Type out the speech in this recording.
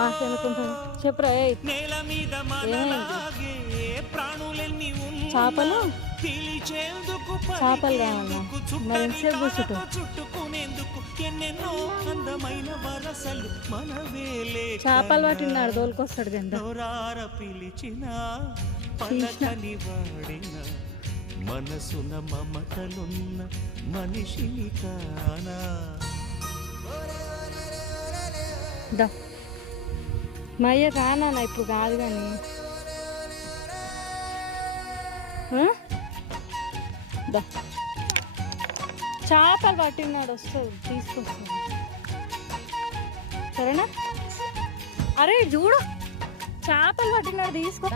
మాట్లాడుకుంటాను చెప్పురా. నేల మీద మనలాగే ప్రాణులెన్ని చేపలు పిలిచేందుకు చేపలు కావాలా? మరి ఎంతసేపు కూర్చుంటు? చుట్టుకునేందుకు ఎన్నెన్నో అందమైన వరసలు మనవేలే. చేపలు పట్టినాడు దోలుకొస్తాడు గంట. నోరార పిలిచిన పలకని వాడిన మనసున మమతలున్న మనిషిని కానా. మా అయ్య రానా ఇప్పుడు కాదు కానీ చేపలు పట్టినాడు వస్తుంది తీసుకొస్తాడు సరేనా. అరే చూడు చేపలు పట్టినాడు తీసుకో.